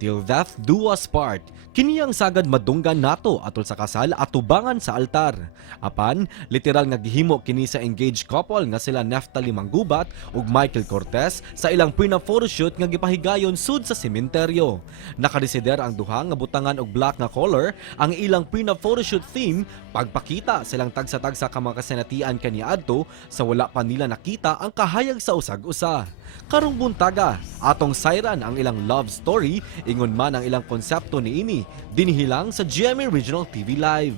Till death do us part. Kini ang sagad madunggan nato atol sa kasal at tubangan sa altar. Apan, literal nga gihimo kini sa engaged couple nga sila Neftali Manggubat ug Michael Cortez sa ilang pre-nuptial photoshoot nga gipahigayon sud sa sementeryo. Nakadesider ang duha nga butangan og black nga color ang ilang pre-nuptial photoshoot theme pagpakita silang tagsa-tagsa ka mga kasenatian kaniadto sa wala pa nila nakita ang kahayag sa usag-usa. Karong buntaga, atong sayran ang ilang love story, ingon man ang ilang konsepto niini, dinihilang sa GMA Regional TV Live.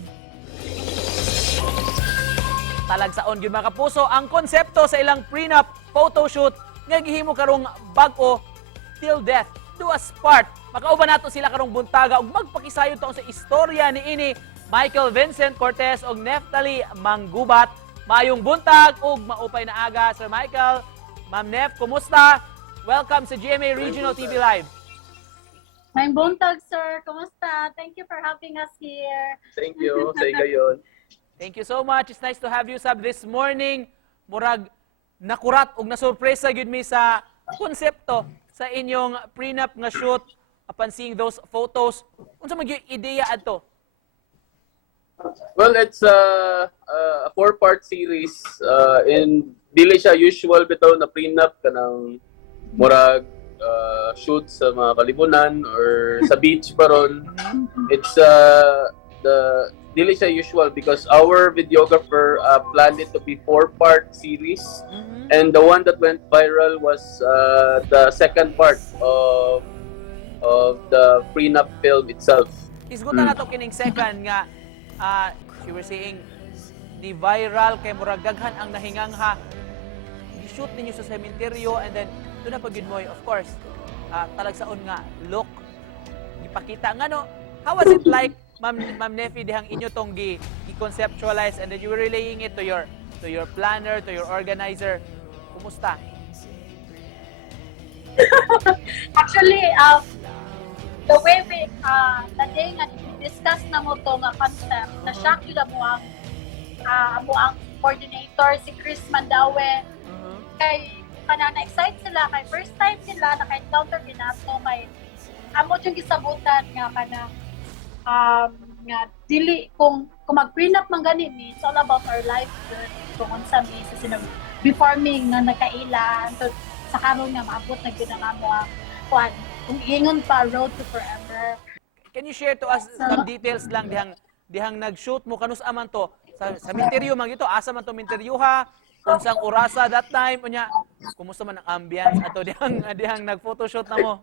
Talagsaon gyud mga kapuso ang konsepto sa ilang prenup photoshoot nga gihimo karong bag-o till death do us part. Makauban nato sila karong buntaga ug magpakisayon to sa istorya niini Michael Vincent Cortez ug Neftali Manggubat. Maayong buntag ug maupay na aga Sir Michael. Ma'am Nef, kumusta? Welcome sa GMA Regional TV Live. May buntag, sir. Kumusta? Thank you for having us here. Thank you. Sa igayon. Thank you so much. It's nice to have you sab this morning. Murag nakurat ug nasurpresa gyud mi sa konsepto sa inyong prenup nga shoot upon seeing those photos. Unsa man gyud ideya adto? Well, it's a 4-part series in dili siya usual bitaw na prenup kanang murag shoot sa mga kalibunan or sa beach paron. It's the dili siya usual because our videographer planned it to be 4-part series, and the one that went viral was the second part of the prenup film itself. Isgutan nato kining second nga you were saying di viral kay murag daghan ang nahingangha. Shoot ninyo sa sementeryo and then doon na pag-yun mo, of course, talagsaon nga, look, ipakita nga no, how was it like, Ma'am Nefi, dihang inyo tong i-conceptualize and then you were relaying it to your planner, to your organizer, kumusta? Actually, the way we, the day nga discuss na mo to nga concept, na-shock yun mo ang coordinator, si Chris Mandawe, kay na-excite sila kay first time nila naka-encounter kinato kay amo yung gisabutan nga kanang nga dili kung mag-prenup man gani ni it's all about our life journey kung unsa mi sa sinag before me nga nakaila to sa karon nga maabot na gyud ang amo ang kwan kung ingon pa road to forever. Can you share to us some details lang dihang nag-shoot mo kanus aman to sa sementeryo man gito asa man to sementeryoha unsang orasa that time unya kumusta man ang ambience ato dihang nag-photoshoot na mo?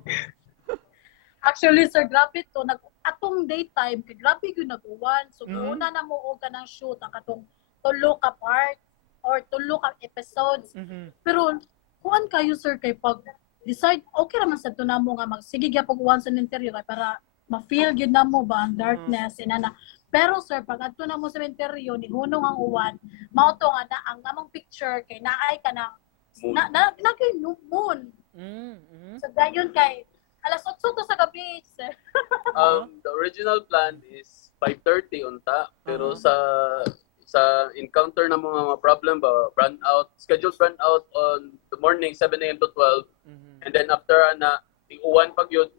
Actually sir, grabe to atong daytime kay grabe gyud nag-uwan so una na mo og kanang shoot ang katong tulo ka part or tulo ka episodes. Pero kuan kayo sir kay pag decide okay ra man sa tunamo nga sige gyapon uwan sa interior kay para ma-feel gyud namo ba ang darkness inana. Pero sir, pag adto na mo sa sementeryo ni hunong ang uwan, mao to nga na ang among picture kay naay ka nang na kay moon. So dayon kay alas 8 to sa gabi, sir. The original plan is 5:30 unta, pero sa encounter na mga problem ba, scheduled run out on the morning 7 a.m. to 12. And then after na uwan pag yun,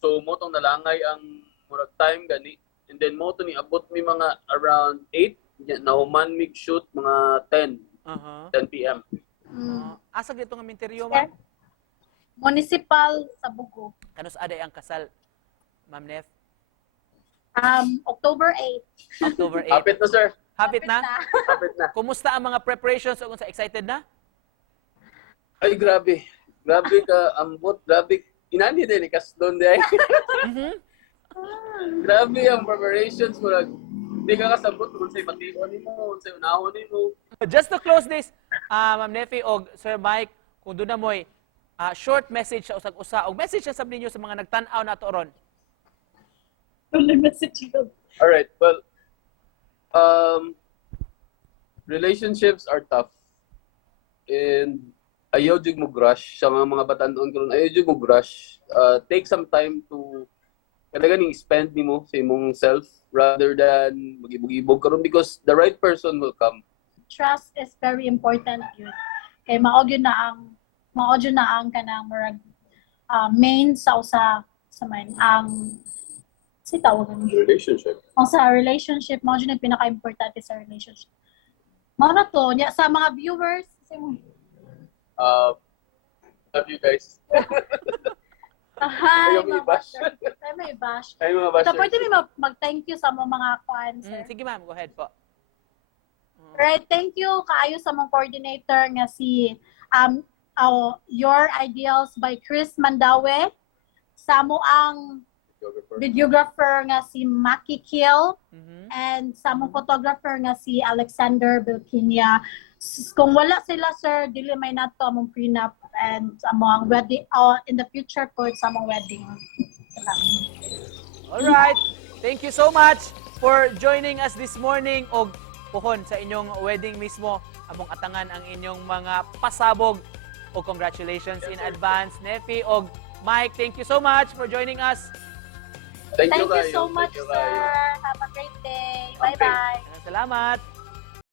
so mo tong nalangay ang murag time gani. And then mo to ni abot mi mga around 8 na human mig shoot mga 10 p.m. Asa gito nga sementeryo man? Municipal sa Bugo. Kanus aday ang kasal, Ma'am Nef? October 8. October 8. Hapit na, sir. Hapit na? Hapit na. Kumusta ang mga preparations? O sa excited na? Ay, grabe. Grabe ka, ambot. Grabe. Inani din, ikas doon din. Grabe ang preparations mo. Hindi ka kasabot kung sa'y matiwan mo, kung sa'y unahon mo. Just to close this, Ma'am Nefi o Sir Mike, kung doon na mo'y short message sa usag-usa o message na sabi ninyo sa mga nagtanaw na to ron. Alright, well, relationships are tough. And ayaw jud mo rush sa mga batanon karon, ayaw jud mo rush. Take some time to kadaganing spend nimo sa imong self rather than magibog-ibog karon because the right person will come. Trust is very important yun. Kay mao gyud na ang kanang murag main sa sa man ang si tawagan Relationship. ang sa relationship mo yung pinaka-importante sa relationship. Mao na to nya sa mga viewers Love you guys. hi Ayaw mo i-bash. Ay, may bash. Ay, mga bashers. So, pwede rin mag-thank you sa mga fans. Sige ma'am, go ahead po. Right, thank you kaayo sa mga coordinator nga si Your Ideals by Chris Mandawe. Sa mo ang videographer nga si Maki Kill and sa mong photographer nga si Alexander Belkinia. Kung wala sila sir, dili may nato among prenup and sa among wedding in the future po sa among wedding. All right. Thank you so much for joining us this morning og puhon sa inyong wedding mismo. Among atangan ang inyong mga pasabog. O congratulations in advance, Nefi og Mike. Thank you so much for joining us. Thank you kayo. so much, Thank you sir. kayo. Have a great day. Bye-bye. Salamat.